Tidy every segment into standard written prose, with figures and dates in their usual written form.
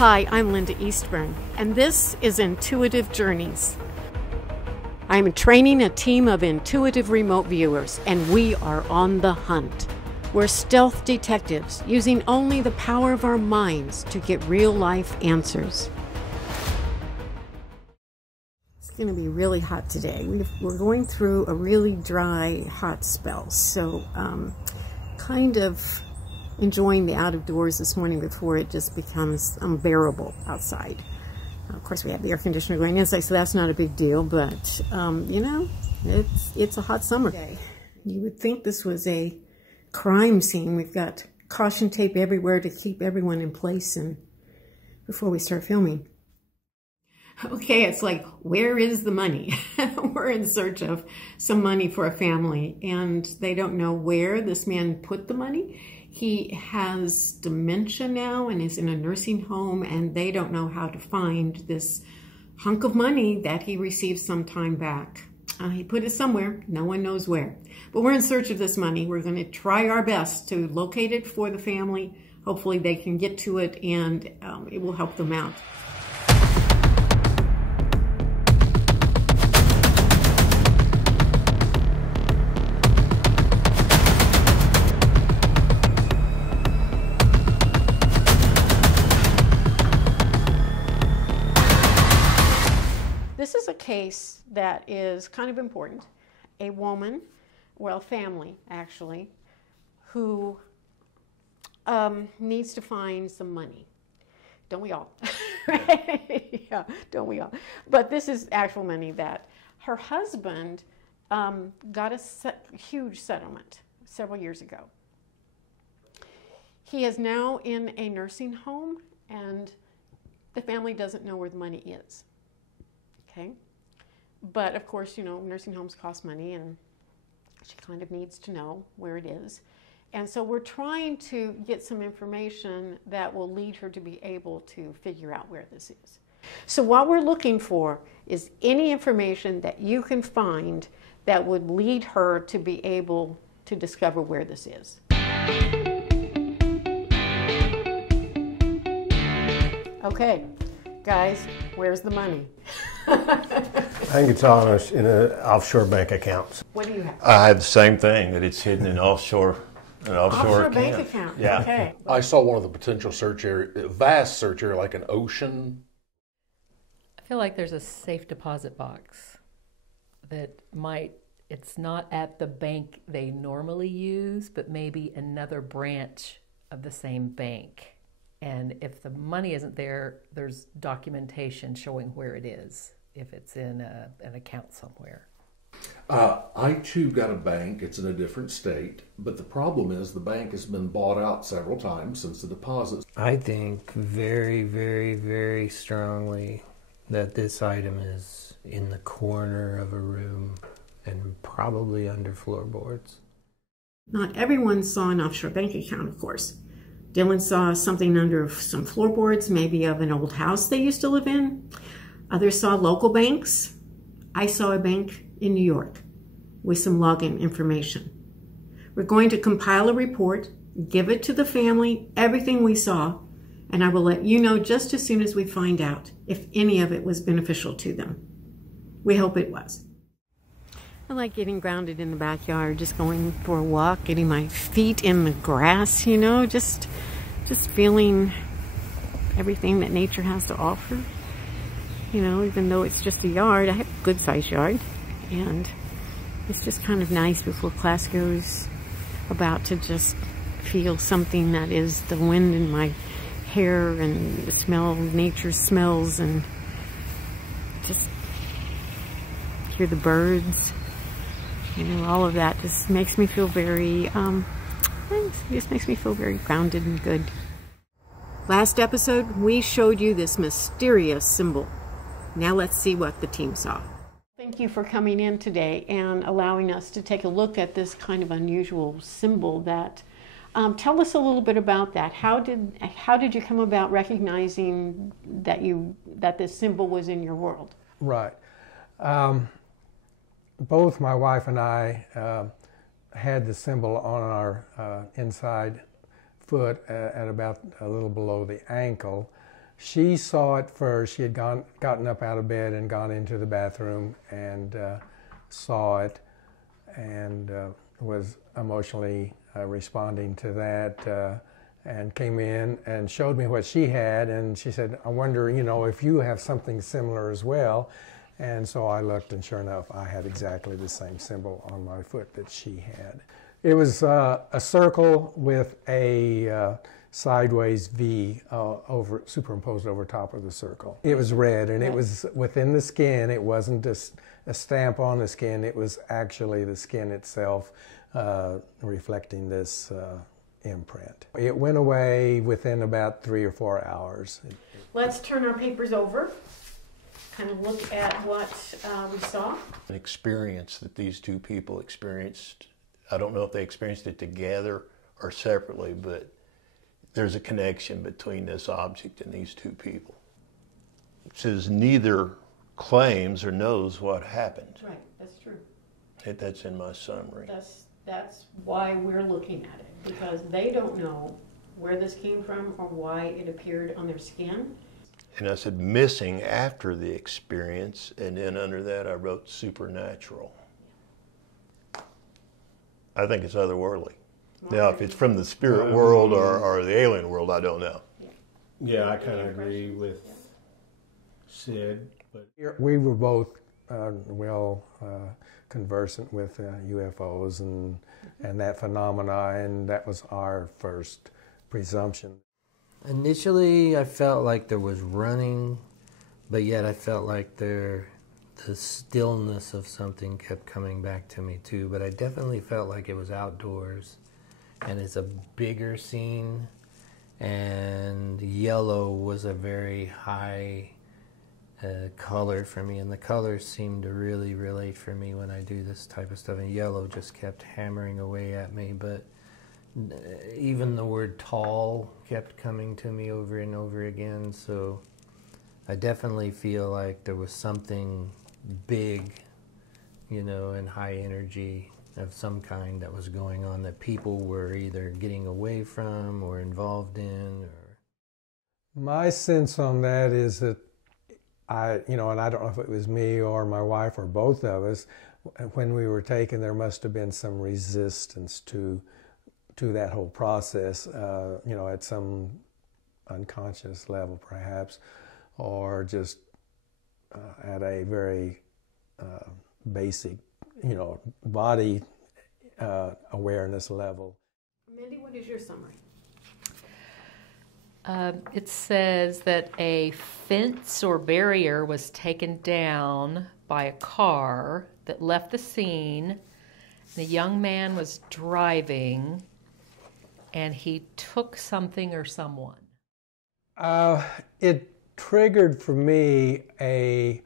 Hi, I'm Linda Eastburn, and this is Intuitive Journeys. I'm training a team of intuitive remote viewers, and we are on the hunt. We're stealth detectives, using only the power of our minds to get real-life answers. It's going to be really hot today. We're going through a really dry, hot spell, so kind of enjoying the out of doors this morning before it just becomes unbearable outside. Of course, we have the air conditioner going inside, so that's not a big deal, but you know, it's a hot summer day. You would think this was a crime scene. We've got caution tape everywhere to keep everyone in place and before we start filming. Okay, it's like, where is the money? We're in search of some money for a family, and they don't know where this man put the money. He has dementia now and is in a nursing home, and they don't know how to find this hunk of money that he received some time back. He put it somewhere. No one knows where. But we're in search of this money. We're going to try our best to locate it for the family. Hopefully they can get to it, and it will help them out. This is a case that is kind of important. A woman, well, a family actually, who needs to find some money. Don't we all? Yeah, don't we all? But this is actual money that her husband got a huge settlement several years ago. He is now in a nursing home, and the family doesn't know where the money is. Okay, but of course, you know, nursing homes cost money, and she kind of needs to know where it is. And so we're trying to get some information that will lead her to be able to figure out where this is. So what we're looking for is any information that you can find that would lead her to be able to discover where this is. Okay, guys, where's the money? I think it's in an offshore bank account. What do you have? I have the same thing, that it's hidden in offshore Offshore bank account. Yeah. Okay. I saw one of the potential search area, vast search area, like an ocean. I feel like there's a safe deposit box that it's not at the bank they normally use, but maybe another branch of the same bank. And if the money isn't there, there's documentation showing where it is, if it's in an account somewhere. I too got a bank. It's in a different state, but the problem is the bank has been bought out several times since the deposits. I think very, very, very strongly that this item is in the corner of a room and probably under floorboards. Not everyone saw an offshore bank account, of course. Dylan saw something under some floorboards, maybe of an old house they used to live in. Others saw local banks. I saw a bank in New York with some login information. We're going to compile a report, give it to the family, everything we saw, and I will let you know just as soon as we find out if any of it was beneficial to them. We hope it was. I like getting grounded in the backyard, just going for a walk, getting my feet in the grass, you know, just feeling everything that nature has to offer. You know, even though it's just a yard, I have a good sized yard, and it's just kind of nice before class goes about to just feel something that is the wind in my hair and the smell, nature smells, and just hear the birds. You know, all of that just makes me feel very, grounded and good. Last episode, we showed you this mysterious symbol. Now let's see what the team saw. Thank you for coming in today and allowing us to take a look at this kind of unusual symbol. That tell us a little bit about that. How did you come about recognizing that this symbol was in your world? Right. Both my wife and I had the symbol on our inside foot at about a little below the ankle. She saw it first. She had gotten up out of bed and gone into the bathroom and saw it, and was emotionally responding to that, and came in and showed me what she had, and she said, I wonder, you know, if you have something similar as well. And so I looked, and sure enough, I had exactly the same symbol on my foot that she had. It was a circle with a sideways V superimposed over top of the circle. It was red, and it was within the skin. It wasn't just a stamp on the skin. It was actually the skin itself reflecting this imprint. It went away within about 3 or 4 hours. Let's turn our papers over, kind of look at what we saw. An experience that these two people experienced. I don't know if they experienced it together or separately, but there's a connection between this object and these two people. It says neither claims or knows what happened. Right, that's true. That's in my summary. That's why we're looking at it, because they don't know where this came from or why it appeared on their skin. And I said missing after the experience, and then under that I wrote supernatural. I think it's otherworldly. Now, if it's from the spirit world or the alien world, I don't know. Yeah, I kind of agree with Sid. But we were both well conversant with UFOs and that phenomena, and that was our first presumption. Initially, I felt like there was running, but yet I felt like the stillness of something kept coming back to me too. But I definitely felt like it was outdoors, and it's a bigger scene, and yellow was a very high color for me, and the colors seemed to really relate for me when I do this type of stuff, and yellow just kept hammering away at me. But even the word tall kept coming to me over and over again, so I definitely feel like there was something big, you know, and high energy of some kind that was going on that people were either getting away from or involved in. My sense on that is that and I don't know if it was me or my wife or both of us, when we were taken, there must have been some resistance to that whole process, at some unconscious level perhaps, or just at a very basic, body awareness level. Mindy, what is your summary? It says that a fence or barrier was taken down by a car that left the scene. The young man was driving, and he took something or someone. It triggered for me a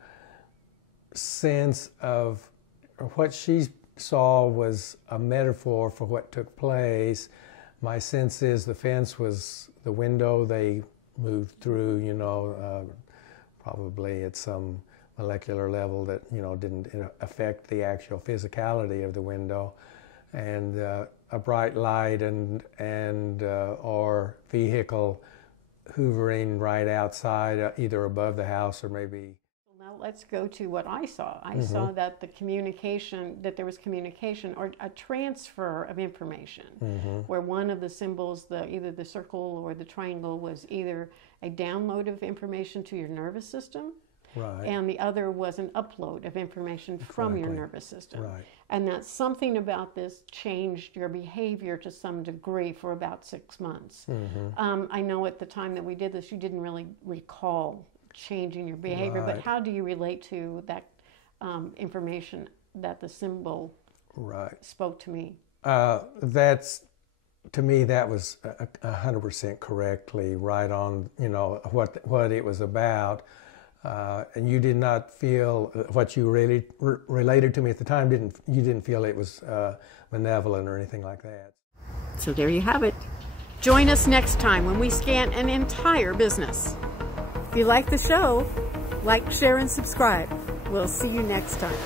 sense of what she saw was a metaphor for what took place. My sense is the fence was the window they moved through, probably at some molecular level that, didn't affect the actual physicality of the window. And a bright light and or vehicle hoovering right outside, either above the house or maybe. Now let's go to what I saw. I saw that that there was communication or a transfer of information, where one of the symbols, either the circle or the triangle, was either a download of information to your nervous system, right, and the other was an upload of information from your nervous system. Right. And that something about this changed your behavior to some degree for about 6 months. I know at the time that we did this, you didn't really recall changing your behavior, but how do you relate to that information that the symbol spoke to me? To me, that was 100% correctly right on, what it was about. And you did not feel what you really related to me at the time. You didn't feel it was malevolent or anything like that. So there you have it. Join us next time when we scan an entire business. If you like the show, like, share, and subscribe. We'll see you next time.